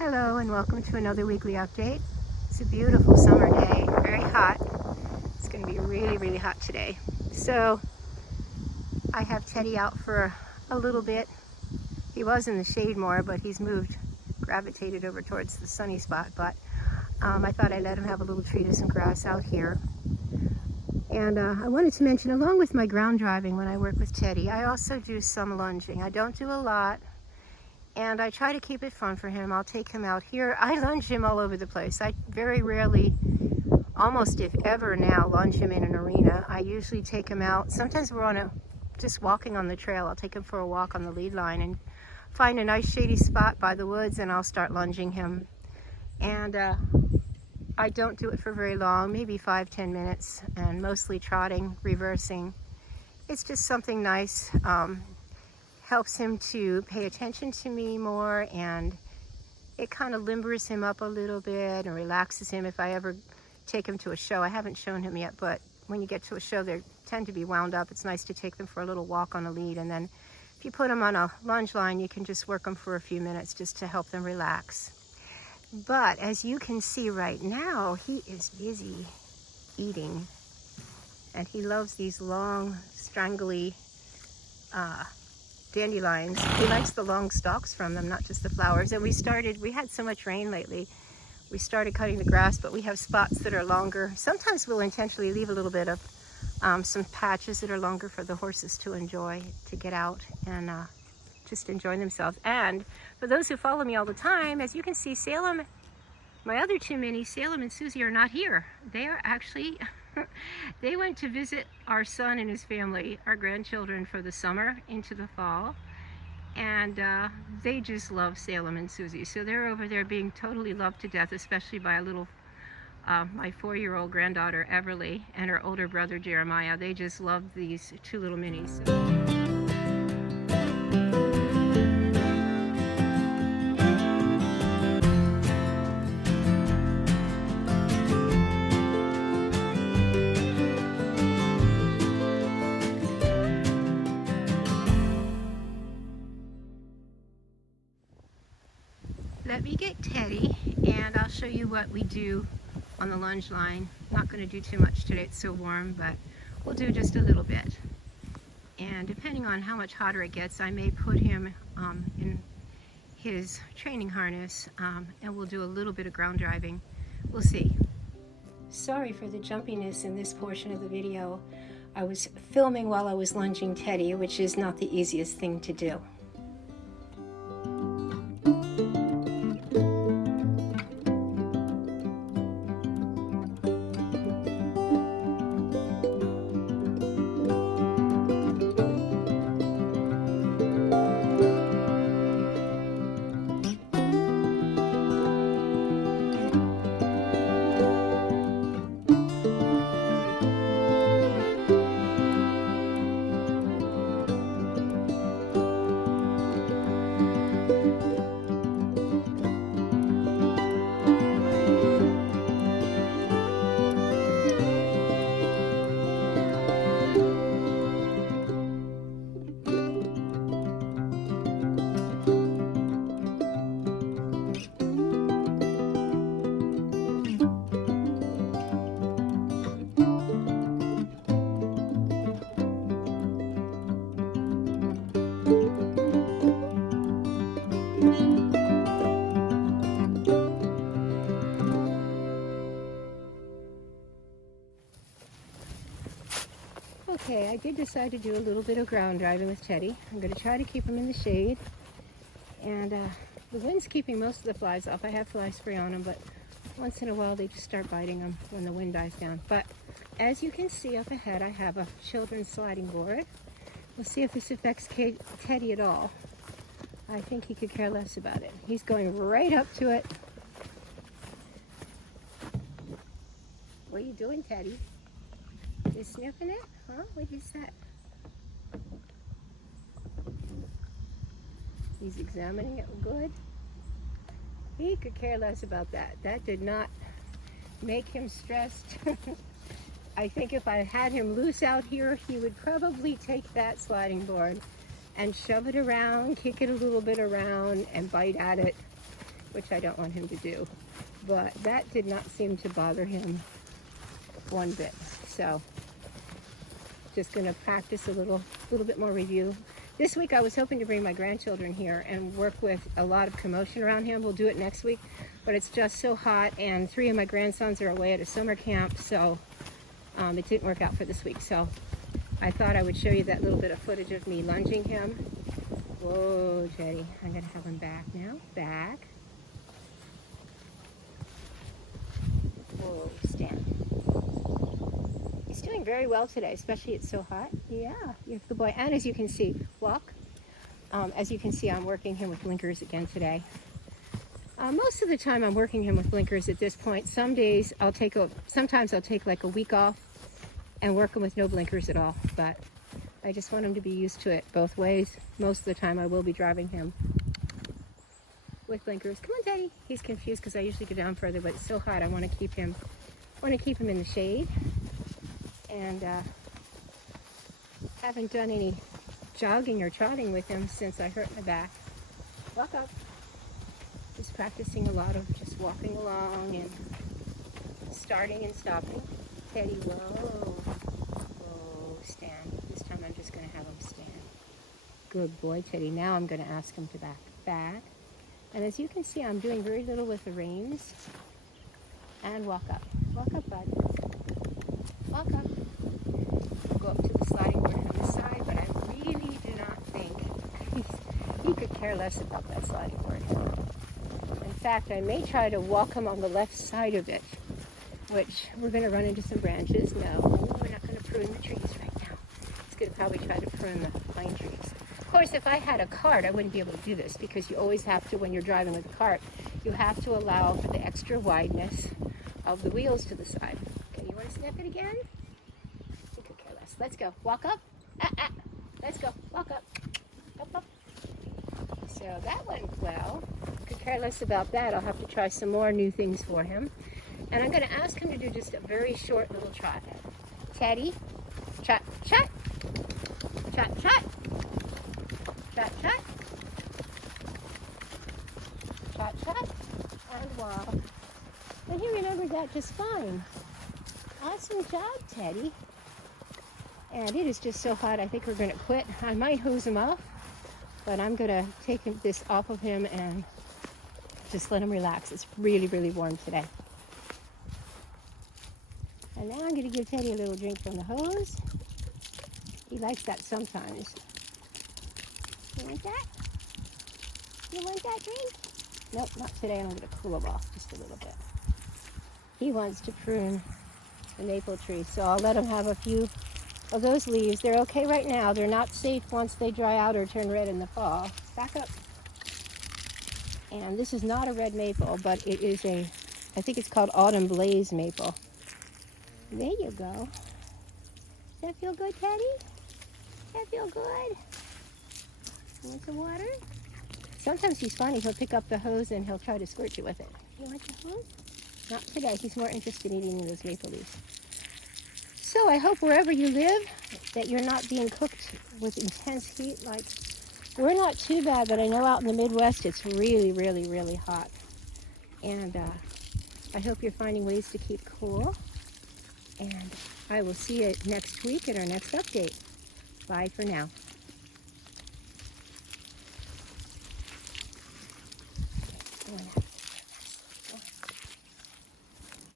Hello and welcome to another weekly update. It's a beautiful summer day, very hot. It's going to be really hot today. So I have Teddy out for a little bit. He was in the shade more, but he's gravitated over towards the sunny spot. But I thought I'd let him have a little treat of some grass out here. And I wanted to mention, along with my ground driving when I work with Teddy, I also do some lunging. I don't do a lot. And I try to keep it fun for him. I'll take him out here. I lunge him all over the place. I very rarely, almost if ever now, lunge him in an arena. I usually take him out. Sometimes we're just walking on the trail. I'll take him for a walk on the lead line and find a nice shady spot by the woods, and I'll start lunging him. And I don't do it for very long, maybe 5-10 minutes, and mostly trotting, reversing. It's just something nice. Helps him to pay attention to me more, and it kind of limbers him up a little bit and relaxes him. If I ever take him to a show, I haven't shown him yet, but when you get to a show, they tend to be wound up. It's nice to take them for a little walk on a lead, and then if you put them on a lunge line, you can just work them for a few minutes just to help them relax. But as you can see right now, he is busy eating, and he loves these long, strangly dandelions. He likes the long stalks from them, not just the flowers. And we had so much rain lately, we started cutting the grass, but we have spots that are longer. Sometimes we'll intentionally leave a little bit of some patches that are longer for the horses to enjoy, to get out and just enjoy themselves. And for those who follow me all the time, as you can see, Salem, my other two minis, Salem and Susie, are not here. They are actually they went to visit our son and his family, our grandchildren, for the summer into the fall, and they just love Salem and Susie. So they're over there being totally loved to death, especially by a little my 4-year-old granddaughter Everly and her older brother Jeremiah. They just love these two little minis. Let me get Teddy and I'll show you what we do on the lunge line. Not going to do too much today, it's so warm, but we'll do just a little bit. And depending on how much hotter it gets, I may put him in his training harness and we'll do a little bit of ground driving. We'll see. Sorry for the jumpiness in this portion of the video. I was filming while I was lunging Teddy, which is not the easiest thing to do. Okay, I did decide to do a little bit of ground driving with Teddy. I'm going to try to keep him in the shade. And the wind's keeping most of the flies off. I have fly spray on them, but once in a while they just start biting them when the wind dies down. But as you can see up ahead, I have a children's sliding board. We'll see if this affects Teddy at all. I think he could care less about it. He's going right up to it. What are you doing, Teddy? You sniffing it? Huh? What is that? He's examining it good. He could care less about that. That did not make him stressed. I think if I had him loose out here, he would probably take that sliding board and shove it around, kick it a little bit around, and bite at it. which I don't want him to do. But that did not seem to bother him one bit. So just going to practice a little bit more review. This week I was hoping to bring my grandchildren here and work with a lot of commotion around him. We'll do it next week, but it's just so hot, and 3 of my grandsons are away at a summer camp, so it didn't work out for this week. So I thought I would show you that little bit of footage of me lunging him. Whoa, Teddy. I'm going to have him back now. Back. Whoa, stand. He's doing very well today, especially it's so hot. Yeah, you're a good boy. And as you can see, walk. As you can see, I'm working him with blinkers again today. Most of the time I'm working him with blinkers at this point. Some days sometimes I'll take like a week off and work him with no blinkers at all. But I just want him to be used to it both ways. Most of the time I will be driving him with blinkers. Come on, Teddy. He's confused because I usually go down further, but it's so hot I want to keep him in the shade. And haven't done any jogging or trotting with him since I hurt my back. Walk up. Just practicing a lot of just walking along and starting and stopping. Teddy, whoa. Whoa, stand. This time I'm just going to have him stand. Good boy, Teddy. Now I'm going to ask him to back. And as you can see, I'm doing very little with the reins. And walk up. Walk up, bud. Walk up. Go up to the sliding board on the side, but I really do not think he could care less about that sliding board. In fact, I may try to walk him on the left side of it, which we're going to run into some branches. No, we're not going to prune the trees right now. It's going to probably try to prune the pine trees. Of course, if I had a cart, I wouldn't be able to do this because you always have to, when you're driving with a cart, you have to allow for the extra wideness of the wheels to the side. Okay, you want to sniff it again? You could care less. Let's go. Walk up. Let's go. Walk up. Up. So that went well. Could care less about that. I'll have to try some more new things for him. And I'm going to ask him to do just a very short little trot. Teddy, trot, trot. Trot, trot. Trot, trot. Trot, trot. And walk. And he remembered that just fine. Awesome job, Teddy. And it is just so hot, I think we're going to quit. I might hose him off, but I'm going to take this off of him and just let him relax. It's really, really warm today. And now I'm going to give Teddy a little drink from the hose. He likes that sometimes. You want that? You want that drink? Nope, not today. I'm going to cool him off just a little bit. He wants to prune the maple tree, so I'll let him have a few of those leaves. They're okay right now. They're not safe once they dry out or turn red in the fall. Back up. And this is not a red maple, but it is I think it's called autumn blaze maple. There you go. Does that feel good, Teddy? Does that feel good? You want some water? Sometimes he's funny. He'll pick up the hose and he'll try to squirt you with it. You want your hose? Not today. He's more interested in eating those maple leaves. So I hope wherever you live that you're not being cooked with intense heat. Like, we're not too bad, but I know out in the Midwest it's really, really, really hot. And I hope you're finding ways to keep cool. And I will see you next week in our next update. Bye for now. Okay,